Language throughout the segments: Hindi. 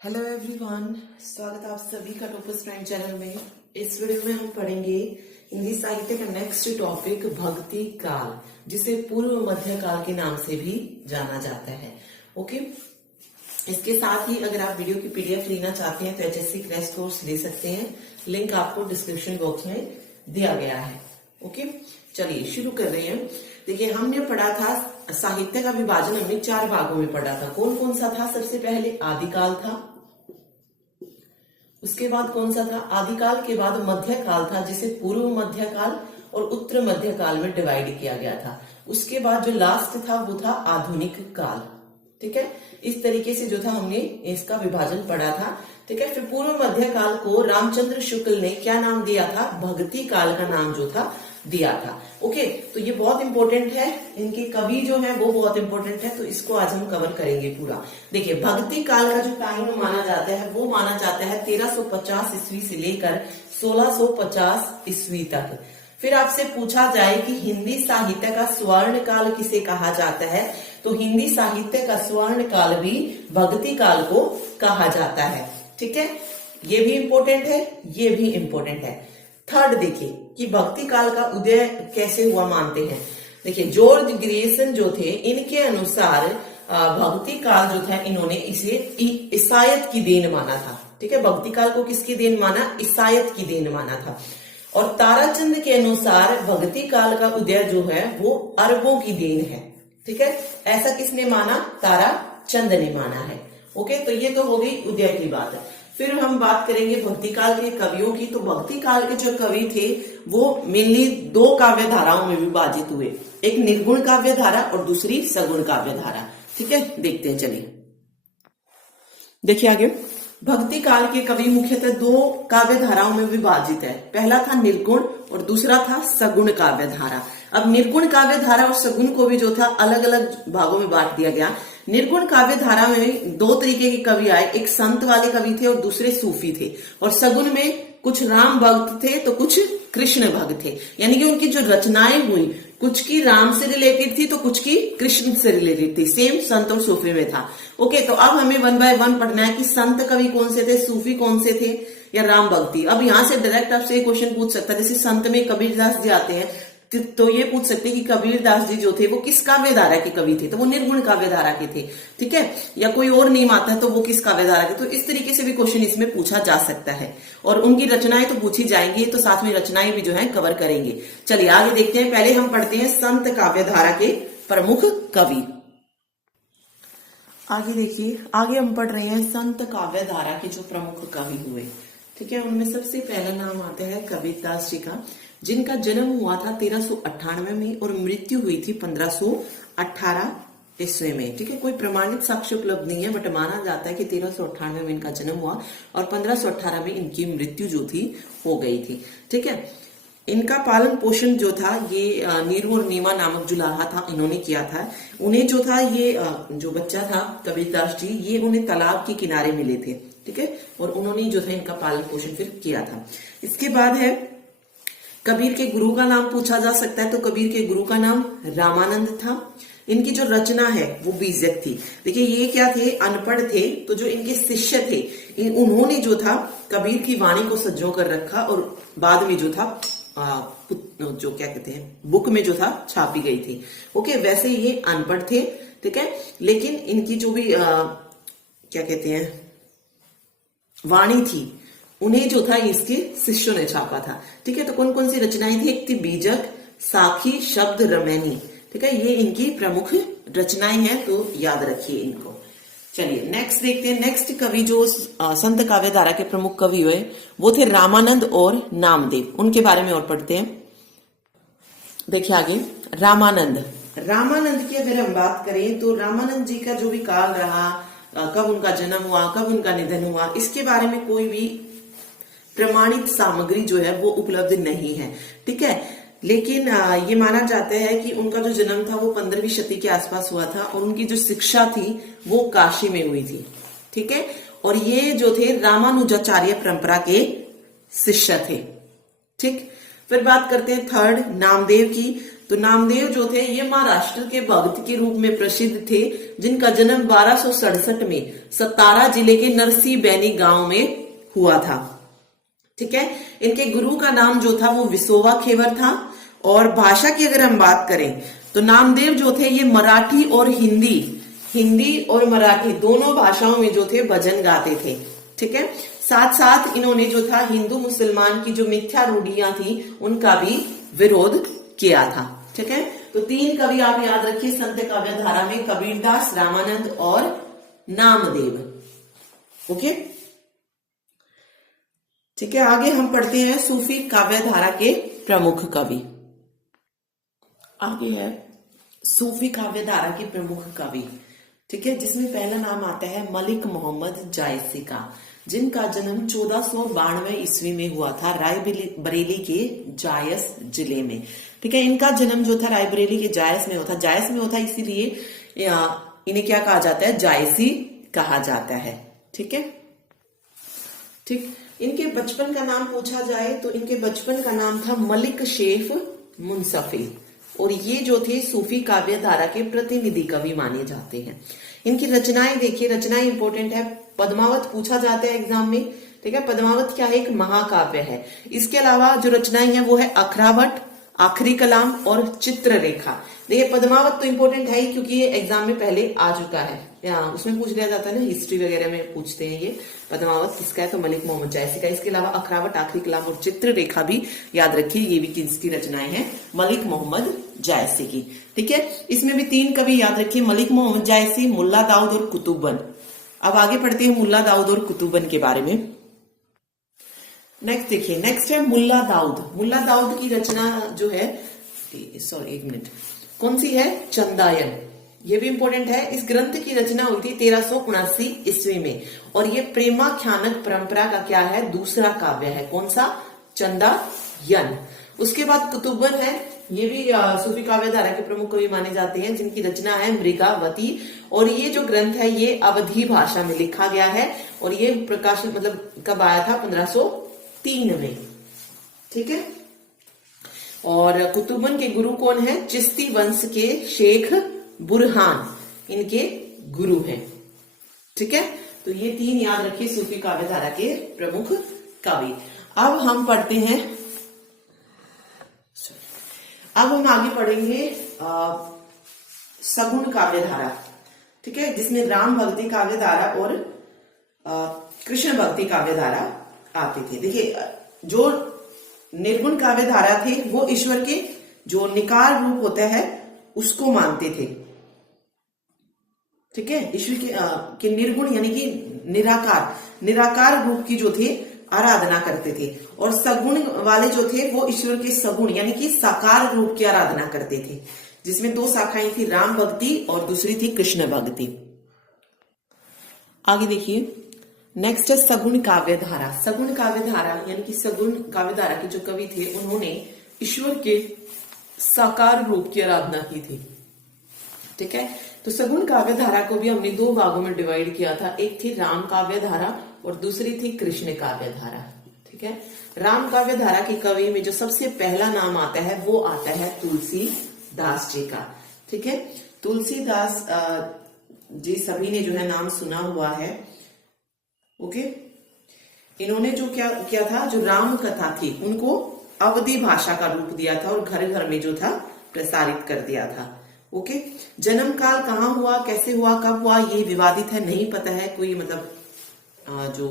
हेलो एवरीवन, स्वागत है आप सभी का टॉपर्स प्राइम चैनल में। इस वीडियो में हम पढ़ेंगे हिंदी साहित्य का नेक्स्ट टॉपिक भक्ति काल, जिसे पूर्व मध्य काल के नाम से भी जाना जाता है। ओके, इसके साथ ही अगर आप वीडियो की पीडीएफ लेना चाहते हैं तो एचएससी क्रैश कोर्स ले सकते हैं। लिंक आपको डिस्क्रिप्शन बॉक्स में दिया गया है। ओके, चलिए शुरू कर रहे हैं। देखिए, हमने पढ़ा था साहित्य का विभाजन, हमने 4 भागों में पढ़ा था। कौन कौन सा था? सबसे पहले आदिकाल था, उसके बाद कौन सा था? आदिकाल के बाद मध्यकाल था, जिसे पूर्व मध्यकाल और उत्तर मध्यकाल में डिवाइड किया गया था। उसके बाद जो लास्ट था वो था आधुनिक काल। ठीक है, इस तरीके से जो था हमने इसका विभाजन पढ़ा था। ठीक है, फिर पूर्व मध्यकाल को रामचंद्र शुक्ल ने क्या नाम दिया था? भक्ति काल का नाम जो था दिया था। ओके, तो ये बहुत इंपॉर्टेंट है, इनके कवि जो है वो बहुत इंपॉर्टेंट है, तो इसको आज हम कवर करेंगे पूरा। देखिए, भक्ति काल का जो टाइम माना जाता है वो माना जाता है 1350 ईस्वी से लेकर 1650 ईस्वी तक। फिर आपसे पूछा जाए कि हिंदी साहित्य का स्वर्ण काल किसे कहा जाता है, तो हिंदी साहित्य का स्वर्ण काल भी भक्ति काल को कहा जाता है। ठीक है, ये भी इंपॉर्टेंट है, ये भी इंपॉर्टेंट है। थर्ड देखिए कि भक्ति काल का उदय कैसे हुआ मानते हैं। देखिए, जॉर्ज ग्रेसन जो थे, इनके अनुसार भक्ति काल जो था, इन्होंने इसे ईसायत की देन माना था। ठीक है, भक्ति काल को किसकी देन माना? ईसायत की देन माना था। और ताराचंद के अनुसार भक्ति काल का उदय जो है वो अरबों की देन है। ठीक है, ऐसा किसने माना? ताराचंद ने माना है। ओके, तो ये तो हो गई उदय की बात। फिर हम बात करेंगे भक्ति काल के कवियों की। तो भक्ति काल के जो कवि थे वो मेनली 2 काव्य धाराओं में विभाजित हुए, एक निर्गुण काव्य धारा और दूसरी सगुण काव्य धारा। ठीक है, देखते हैं, चलिए देखिए आगे। भक्ति काल के कवि मुख्यतः 2 काव्य धाराओं में विभाजित है। पहला था निर्गुण और दूसरा था सगुण काव्य धारा। अब निर्गुण काव्य धारा और सगुण को भी जो था अलग अलग भागों में बांट दिया गया। निर्गुण काव्य धारा में 2 तरीके के कवि आए, एक संत वाले कवि थे और दूसरे सूफी थे। और सगुण में कुछ राम भक्त थे तो कुछ कृष्ण भक्त थे, यानी कि उनकी जो रचनाएं हुई, कुछ की राम से रिलेटेड थी तो कुछ की कृष्ण से रिलेटेड थी। सेम संत और सूफी में था। ओके, तो अब हमें 1 बाय 1 पढ़ना है कि संत कवि कौन से थे, सूफी कौन से थे या राम भक्ति। अब यहां से डायरेक्ट आपसे एक क्वेश्चन पूछ सकता है, जैसे संत में कबीरदास जी आते हैं, तो ये पूछ सकते हैं कि कबीरदास जी जो थे वो किस काव्य धारा के कवि थे, तो वो निर्गुण काव्य धारा के थे। ठीक है, या कोई और नेम आता है तो वो किस काव्य धारा के। तो इस तरीके से भी क्वेश्चन इसमें पूछा जा सकता है। और उनकी रचनाएं तो पूछी जाएंगी, तो साथ में रचनाएं भी जो है कवर करेंगे। चलिए आगे देखते हैं। पहले हम पढ़ते हैं संत काव्य धारा के प्रमुख कवि। आगे देखिए, आगे हम पढ़ रहे हैं संत काव्य धारा के जो प्रमुख कवि हुए। ठीक है, उनमें सबसे पहला नाम आता है कबीरदास जी का, जिनका जन्म हुआ था 1398 में और मृत्यु हुई थी 1518 ईस्वी में। ठीक है, कोई प्रमाणित साक्ष्य उपलब्ध नहीं है, बट माना जाता है कि 1398 में इनका जन्म हुआ और 1518 में इनकी मृत्यु जो थी हो गई थी। ठीक है, इनका पालन पोषण जो था ये नीरू और नीमा नामक जुलाहा था, इन्होंने किया था। उन्हें जो था ये जो बच्चा था कबीरदास जी, ये उन्हें तालाब के किनारे मिले थे। ठीक है, और उन्होंने जो था इनका पालन पोषण फिर किया था। इसके बाद है कबीर के गुरु का नाम पूछा जा सकता है, तो कबीर के गुरु का नाम रामानंद था। इनकी जो रचना है वो बीजक थी। देखिए, ये क्या थे? अनपढ़ थे, तो जो इनके शिष्य थे उन्होंने जो था कबीर की वाणी को सजो कर रखा और बाद में जो था जो क्या कहते हैं बुक में जो था छापी गई थी। ओके, वैसे ये अनपढ़ थे। ठीक है, लेकिन इनकी जो भी क्या कहते हैं वाणी थी, उन्हें जो था इसके शिष्यों ने छापा था। ठीक है, तो कौन कौन सी रचनाएं थी? एक थी बीजक, साखी, शब्द, रमैनी। ठीक है, ये इनकी प्रमुख रचनाएं हैं, तो याद रखिए इनको। चलिए नेक्स्ट देखते हैं। नेक्स्ट कवि जो संत काव्य धारा के प्रमुख कवि हुए वो थे रामानंद और नामदेव। उनके बारे में और पढ़ते हैं। देखिए आगे, रामानंद की अगर हम बात करें तो रामानंद जी का जो भी काल रहा, कब उनका जन्म हुआ, कब उनका निधन हुआ, इसके बारे में कोई भी प्रमाणित सामग्री जो है वो उपलब्ध नहीं है। ठीक है, लेकिन ये माना जाता है कि उनका जो जन्म था वो 15वीं शती के आसपास हुआ था और उनकी जो शिक्षा थी वो काशी में हुई थी। ठीक है, और ये जो थे रामानुजाचार्य परंपरा के शिष्य थे। ठीक, फिर बात करते हैं थर्ड नामदेव की। तो नामदेव जो थे ये महाराष्ट्र के भक्त के रूप में प्रसिद्ध थे, जिनका जन्म 1267 में सतारा जिले के नरसी बैनी गांव में हुआ था। ठीक है, इनके गुरु का नाम जो था वो विसोवा खेवर था। और भाषा की अगर हम बात करें तो नामदेव जो थे ये मराठी और हिंदी और मराठी दोनों भाषाओं में जो थे भजन गाते थे। ठीक है, साथ साथ इन्होंने जो था हिंदू मुसलमान की जो मिथ्या रूढ़ियां थी उनका भी विरोध किया था। ठीक है, तो 3 कवि आप याद रखिए संत काव्य धारा में, कबीरदास, रामानंद और नामदेव। ओके, ठीक है, आगे हम पढ़ते हैं सूफी काव्य धारा के प्रमुख कवि। आगे है सूफी काव्य धारा के प्रमुख कवि। ठीक है, जिसमें पहला नाम आता है मलिक मोहम्मद जायसी का, जिनका जन्म 1492 ईस्वी में हुआ था रायबरेली के जायस जिले में। ठीक है, इनका जन्म जो था रायबरेली के जायस में होता, इसीलिए इन्हें क्या कहा जाता है, जायसी कहा जाता है। ठीक है, ठीक, इनके बचपन का नाम पूछा जाए तो इनके बचपन का नाम था मलिक शेफ मुंसफी, और ये जो थे सूफी काव्य धारा के प्रतिनिधि कवि माने जाते हैं। इनकी रचनाएं देखिए, रचनाएं इंपॉर्टेंट है। पद्मावत पूछा जाता है एग्जाम में। ठीक है, पद्मावत क्या है, एक महाकाव्य है। इसके अलावा जो रचनाएं हैं वो है अखरावट, आखिरी कलाम और चित्ररेखा। देखिए पद्मावत तो इंपॉर्टेंट है ही, क्योंकि ये एग्जाम में पहले आ चुका है, उसमें पूछ लिया जाता है ना, हिस्ट्री वगैरह में पूछते हैं। ये पद्मावत किसका है, तो मलिक मोहम्मद जायसी का। इसके अलावा अखरावट, आखिरी कलाम और चित्ररेखा भी याद रखिए, ये भी किसकी रचनाएं हैं, मलिक मोहम्मद जायसी की। ठीक है, इसमें भी 3 कवि याद रखिए, मलिक मोहम्मद जायसी, मुल्ला दाऊद और कुतुबन। अब आगे पढ़ते हैं मुल्ला दाऊद और कुतुबन के बारे में। नेक्स्ट देखिए, नेक्स्ट है मुल्ला दाऊद। मुल्ला दाऊद की रचना जो है, सॉरी एक मिनट, कौन सी है, चंदायन। ये भी इंपॉर्टेंट है। इस ग्रंथ की रचना हुई थी 1379 ईस्वी में, और ये प्रेमाख्यानक परंपरा का क्या है, दूसरा काव्य है। कौन सा, चंदायन। उसके बाद कुतुबन है, ये भी सूफी काव्य धारा के प्रमुख कवि माने जाते हैं, जिनकी रचना है मृगावती। और ये जो ग्रंथ है ये अवधी भाषा में लिखा गया है, और ये प्रकाशन मतलब कब आया था, 1503 में। ठीक है, और कुतुबन के गुरु कौन है, चिश्ती वंश के शेख बुरहान इनके गुरु हैं। ठीक है, तो ये 3 याद रखिए सूफी काव्य धारा के प्रमुख कवि। अब हम पढ़ते हैं, अब हम आगे पढ़ेंगे सगुण काव्य धारा। ठीक है, जिसमें राम भक्ति काव्य धारा और कृष्ण भक्ति काव्य धारा आते थे। देखिए जो निर्गुण काव्य धारा थे वो ईश्वर के जो निकार रूप होता है उसको मानते थे। ठीक है, ईश्वर के निर्गुण यानी कि निराकार रूप की जो थे आराधना करते थे, और सगुण वाले जो थे वो ईश्वर के सगुण यानी कि साकार रूप की आराधना करते थे, जिसमें 2 शाखाएं थी, राम भक्ति और दूसरी थी कृष्ण भक्ति। आगे देखिए, नेक्स्ट है सगुण काव्य धारा। सगुण काव्य धारा यानी कि सगुण काव्य धारा के जो कवि थे उन्होंने ईश्वर के साकार रूप की आराधना की थी। ठीक है, तो सगुण काव्य धारा को भी हमने 2 भागों में डिवाइड किया था, एक थी राम काव्य धारा और दूसरी थी कृष्ण काव्य धारा। ठीक है, राम काव्य धारा की कवि में जो सबसे पहला नाम आता है वो आता है तुलसीदास जी का। ठीक है, तुलसीदास जी सभी ने जो है नाम सुना हुआ है। ओके, इन्होंने जो क्या किया था, जो राम कथा थी उनको अवधी भाषा का रूप दिया था और घर घर में जो था प्रसारित कर दिया था। ओके, जन्म काल कहाँ हुआ, कैसे हुआ, कब हुआ, ये विवादित है, नहीं पता है, कोई मतलब जो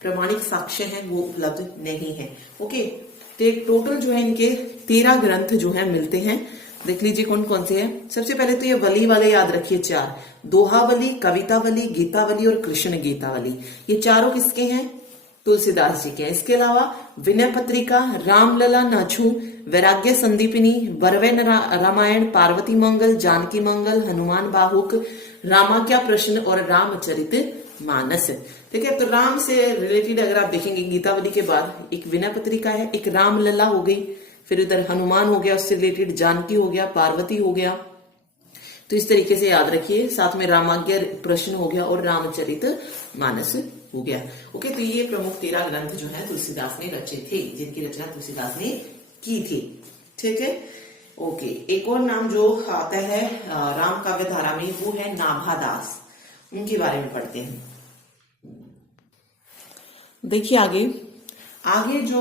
प्रमाणिक साक्ष्य है वो उपलब्ध नहीं है। ओके, तो टोटल जो है इनके 13 ग्रंथ जो है मिलते हैं। देख लीजिए कौन कौन से हैं। सबसे पहले तो ये वली वाले याद रखिए 4, दोहावली, कवितावली, गीतावली और कृष्ण गीतावली। ये चारों किसके हैं, तुलसीदास जी के हैं। इसके अलावा विनय पत्रिका, रामलला नाछू, वैराग्य संदीपिनी, बरवे रामायण, पार्वती मंगल, जानकी मंगल, हनुमान बाहुक, रामाज्ञा प्रश्न और रामचरित मानस। ठीक है, तो राम से रिलेटेड अगर आप देखेंगे गीतावली के बाद एक विनय पत्रिका है, एक रामलला हो गई, फिर इधर हनुमान हो गया, उससे रिलेटेड जानकी हो गया, पार्वती हो गया। तो इस तरीके से याद रखिए, साथ में रामाज्ञा प्रश्न हो गया और रामचरित मानस हो गया। ओके, तो ये प्रमुख 13 ग्रंथ जो है तुलसीदास ने रचे थे, जिनकी रचना तुलसीदास ने की थी। ठीक है, ओके, एक और नाम जो आता है राम काव्य धारा में वो है नाभादास। उनके बारे में पढ़ते हैं। देखिए आगे आगे जो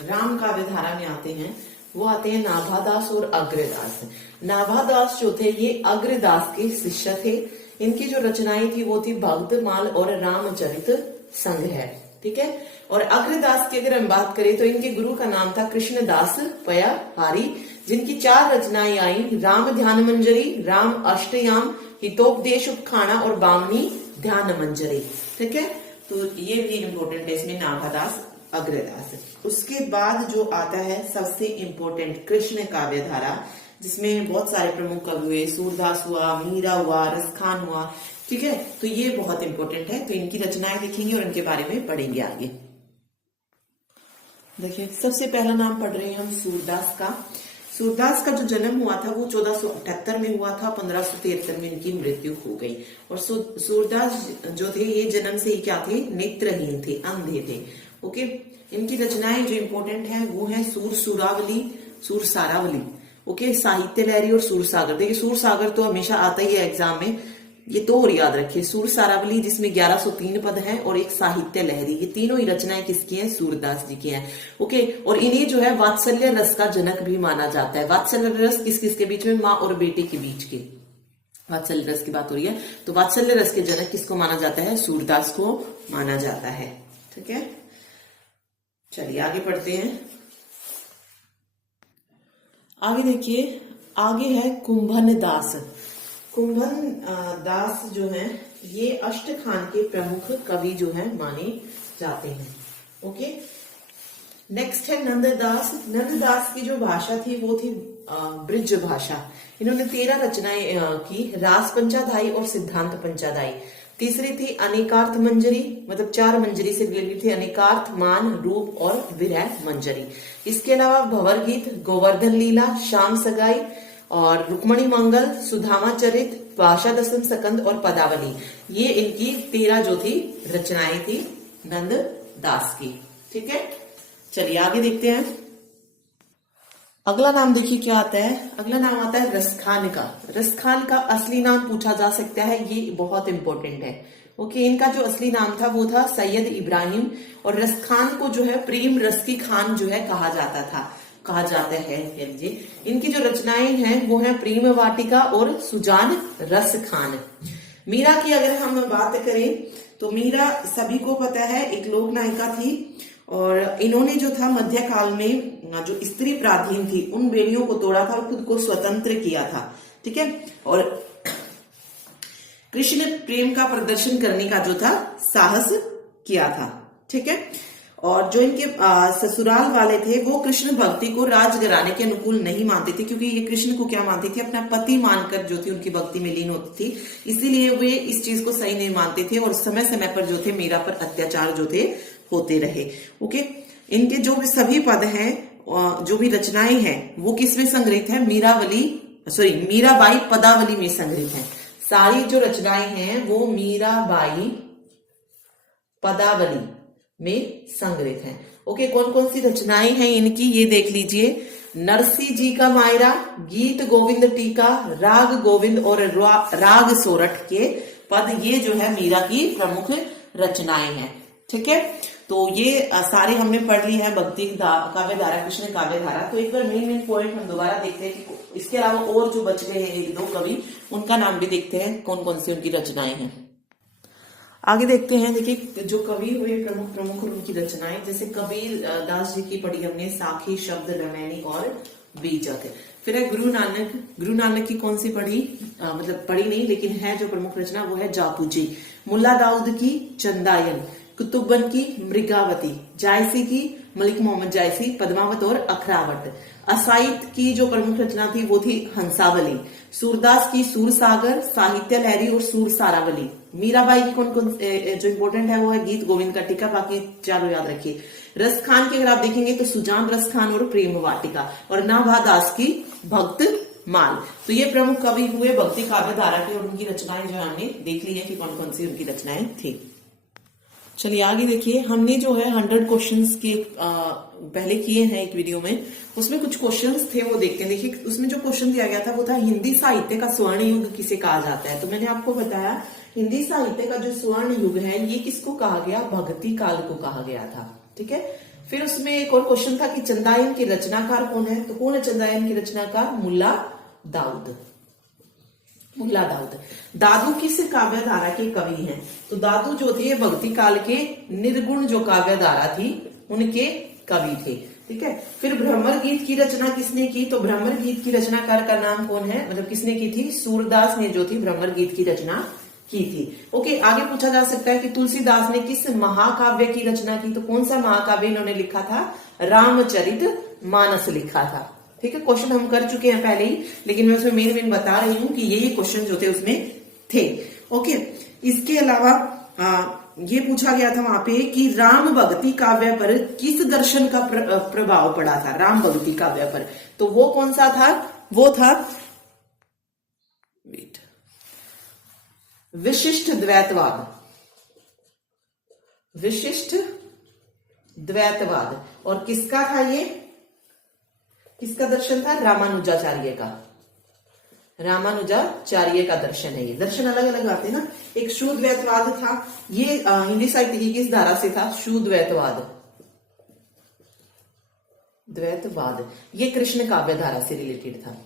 राम काव्य धारा में आते हैं वो आते हैं नाभादास और अग्रदास। नाभादास जो थे ये अग्रदास के शिष्य थे। इनकी जो रचनाएं थी वो थी भक्तमाल और रामचरित संग्रह, ठीक है। और अग्रदास की अगर हम बात करें तो इनके गुरु का नाम था कृष्णदास पयाहारी, जिनकी 4 रचनाएं आई, राम ध्यान मंजरी, राम अष्टयाम, हितोपदेश उपखाना और बामनी ध्यान मंजरी, ठीक है। तो ये भी इंपॉर्टेंट है इसमें नाभादास अग्रदास। उसके बाद जो आता है सबसे इंपॉर्टेंट कृष्ण काव्य धारा, जिसमें बहुत सारे प्रमुख कवि हुए, सूरदास हुआ, मीरा हुआ, रसखान हुआ, ठीक है। तो ये बहुत इंपॉर्टेंट है, तो इनकी रचनाएं देखेंगे और इनके बारे में पढ़ेंगे आगे। देखिए सबसे पहला नाम पढ़ रहे हैं हम सूरदास का। सूरदास का जो जन्म हुआ था वो 1478 में हुआ था, 1573 में इनकी मृत्यु हो गई। और सूरदास जो थे ये जन्म से ही क्या थे, नेत्रहीन थे, अंधे थे, ओके। इनकी रचनाएं जो इंपॉर्टेंट है वो है सूर सुरावली, सूर सारावली, ओके, साहित्य लहरी और सूर सागर। देखिए सूर सागर तो हमेशा आता ही है एग्जाम में, ये तो और याद रखिए। सूर सारावली जिसमें 1103 पद हैं और एक साहित्य लहरी, ये तीनों ही रचनाएं किसकी हैं, सूरदास जी की हैं, ओके। और इन्हें जो है वात्सल्य रस का जनक भी माना जाता है। वात्सल्य रस किस किस के बीच में, माँ और बेटे के बीच के वात्सल्य रस की बात हो रही है, तो वात्सल्य रस के जनक किसको माना जाता है, सूरदास को माना जाता है, ठीक है। चलिए आगे पढ़ते हैं। आगे देखिए, आगे है कुंभन दास। कुंभन दास जो है ये अष्टखान के प्रमुख कवि जो है माने जाते हैं, ओके। नेक्स्ट है नंददास। नंददास की जो भाषा थी वो थी ब्रिज भाषा। इन्होंने 13 रचनाएं की, रास पंचाध्यायी और सिद्धांत पंचाध्यायी। तीसरी थी अनेकार्थ मंजरी, मतलब 4 मंजरी से रिलेटेड थी, अनेकार्थ, मान, रूप और विरह मंजरी। इसके अलावा भंवर गीत, गोवर्धन लीला, श्याम सगाई और रुक्मणी मंगल, सुधामा चरित, भाषा दशम सकंद और पदावली, ये इनकी 13 जो थी रचनाएं थी नंद दास की, ठीक है। चलिए आगे देखते हैं। अगला नाम देखिए क्या आता है। अगला नाम आता है रसखान का। रसखान का असली नाम पूछा जा सकता है, ये बहुत इंपॉर्टेंट है, ओके। इनका जो असली नाम था वो था सैयद इब्राहिम, और रसखान को जो है प्रेम रस की खान जो है कहा जाता है, कह लीजिए। इनकी जो रचनाएं हैं वो है प्रेम वाटिका और सुजान रस खान। मीरा की अगर हम बात करें तो मीरा सभी को पता है एक लोक नायिका थी, और इन्होंने जो था मध्यकाल में जो स्त्री पराधीन थी उन बेड़ियों को तोड़ा था और खुद को स्वतंत्र किया था, ठीक है। और कृष्ण प्रेम का प्रदर्शन करने का जो था साहस किया था, ठीक है। और जो इनके ससुराल वाले थे वो कृष्ण भक्ति को राजघराने के अनुकूल नहीं मानते थे, क्योंकि ये कृष्ण को क्या मानते थे, अपना पति मानकर जो थी उनकी भक्ति में लीन होती थी, इसीलिए वे इस चीज को सही नहीं मानते थे और समय समय पर जो थे मीरा पर अत्याचार जो थे होते रहे, ओके। इनके जो भी सभी पद हैं, जो भी रचनाएं हैं वो किसमें संग्रहित है, मीराबाई पदावली में संग्रहित है। सारी जो रचनाएं हैं वो मीराबाई पदावली में संग्रहित हैं, ओके। कौन कौन सी रचनाएं हैं इनकी ये देख लीजिए। नरसी जी का मायरा, गीत गोविंद टीका, राग गोविंद और राग सोरठ के पद, ये जो है मीरा की प्रमुख रचनाएं हैं, ठीक है। तो ये सारे हमने पढ़ लिए हैं भक्ति काव्य धारा, कृष्ण काव्य धारा। तो एक बार मेन पॉइंट हम दोबारा देखते हैं कि इसके अलावा और जो बच गए हैं 1-2 कवि, उनका नाम भी देखते हैं कौन कौन सी उनकी रचनाएं हैं। आगे देखते हैं, देखिए जो कवि हुए प्रमुख उनकी रचनाएं, जैसे कबीर दास जी की पढ़ी हमने साखी, शब्द, रमैनी और बीजक। फिर है गुरु नानक की कौन सी पढ़ी, मतलब पढ़ी नहीं लेकिन है जो प्रमुख रचना वो है जापूजी। मुल्ला दाऊद की चंदायन, कुतुबन की मृगावती, जायसी की मलिक मोहम्मद जायसी, पद्मावत और अखरावट। असाइत की जो प्रमुख रचना थी वो थी हंसावली। सूरदास की सूर सागर, साहित्य लहरी और सूर सारावली। मीराबाई की कौन कौन जो इंपॉर्टेंट है वो है गीत गोविंद का टीका, बाकी चारों याद रखिए। रसखान की अगर आप देखेंगे तो सुजान रसखान और प्रेम वाटिका, और नाभादास की भक्त माल। तो ये प्रमुख कवि हुए भक्ति काव्य धारा के, और उनकी रचनाएं जो हमने देख ली है कि कौन कौन सी उनकी रचनाएं थी। चलिए आगे देखिए, हमने जो है 100 क्वेश्चंस के पहले किए हैं एक वीडियो में, उसमें कुछ क्वेश्चंस थे वो देखते हैं। देखिए उसमें जो क्वेश्चन दिया गया था वो था हिंदी साहित्य का स्वर्ण युग किसे कहा जाता है। तो मैंने आपको बताया हिंदी साहित्य का जो स्वर्ण युग है ये किसको कहा गया, भक्ति काल को कहा गया था। ठीक है, फिर उसमें एक और क्वेश्चन था कि चंदायन के रचनाकार कौन है। तो कौन है चंदायन के रचनाकार, मुल्ला दाऊद। मुल्ला दाऊद। दादू किस काव्य धारा के कवि हैं। तो दादू जो थे भक्ति काल के निर्गुण जो काव्य धारा थी उनके कवि थे। ठीक है, फिर भ्रमर गीत की रचना किसने की। तो भ्रमर गीत की रचनाकार का नाम कौन है, मतलब किसने की थी, सूरदास ने जो थी भ्रमर गीत की रचना की थी। ओके, आगे पूछा जा सकता है कि तुलसीदास ने किस महाकाव्य की रचना की। तो कौन सा महाकाव्य इन्होंने लिखा था, रामचरित मानस लिखा था। ठीक है, क्वेश्चन हम कर चुके हैं पहले ही, लेकिन मैं उसमें मेन बता रही हूं कि ये क्वेश्चन जो थे उसमें थे। ओके, इसके अलावा ये पूछा गया था वहां पे कि राम भक्ति काव्य पर किस दर्शन का प्रभाव पड़ा था, राम भक्ति काव्य पर। तो वो कौन सा था, वो था विशिष्ट द्वैतवाद। विशिष्ट द्वैतवाद। और किसका था ये, किसका दर्शन था, रामानुजाचार्य का। रामानुजाचार्य का दर्शन है ये। दर्शन अलग अलग आते हैं ना, एक शुद्वैतवाद था, ये हिंदी साहित्य की किस धारा से था, शुद्वैतवाद। द्वैतवाद ये कृष्ण काव्य धारा से रिलेटेड था।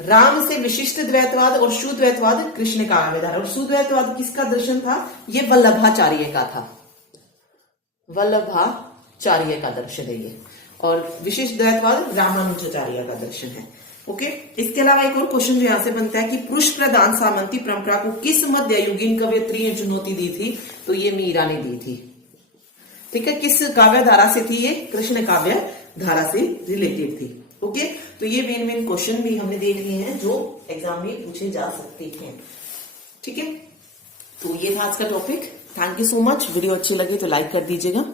राम से विशिष्ट द्वैतवाद और शुद्वैतवाद कृष्ण काव्य धारा। और शुद्वैतवाद किसका दर्शन था, ये वल्लभाचार्य का था। वल्लभाचार्य का दर्शन है ये। और विशिष्ट द्वैतवाद रामानुजाचार्य का दर्शन है। ओके, इसके अलावा एक और क्वेश्चन जो यहां से बनता है कि पुरुष प्रधान सामंती परंपरा को किस मध्ययुगीन कवयित्री ने चुनौती दी थी। तो ये मीरा ने दी थी। ठीक है, किस काव्य धारा से थी ये, कृष्ण काव्य धारा से रिलेटेड थी। ओके, तो ये मेन क्वेश्चन भी हमने देख लिए हैं जो एग्जाम में पूछे जा सकते हैं। ठीक है, तो ये था आज का topic. Thank you so much. Video अच्छी लगी तो लाइक कर दीजिएगा।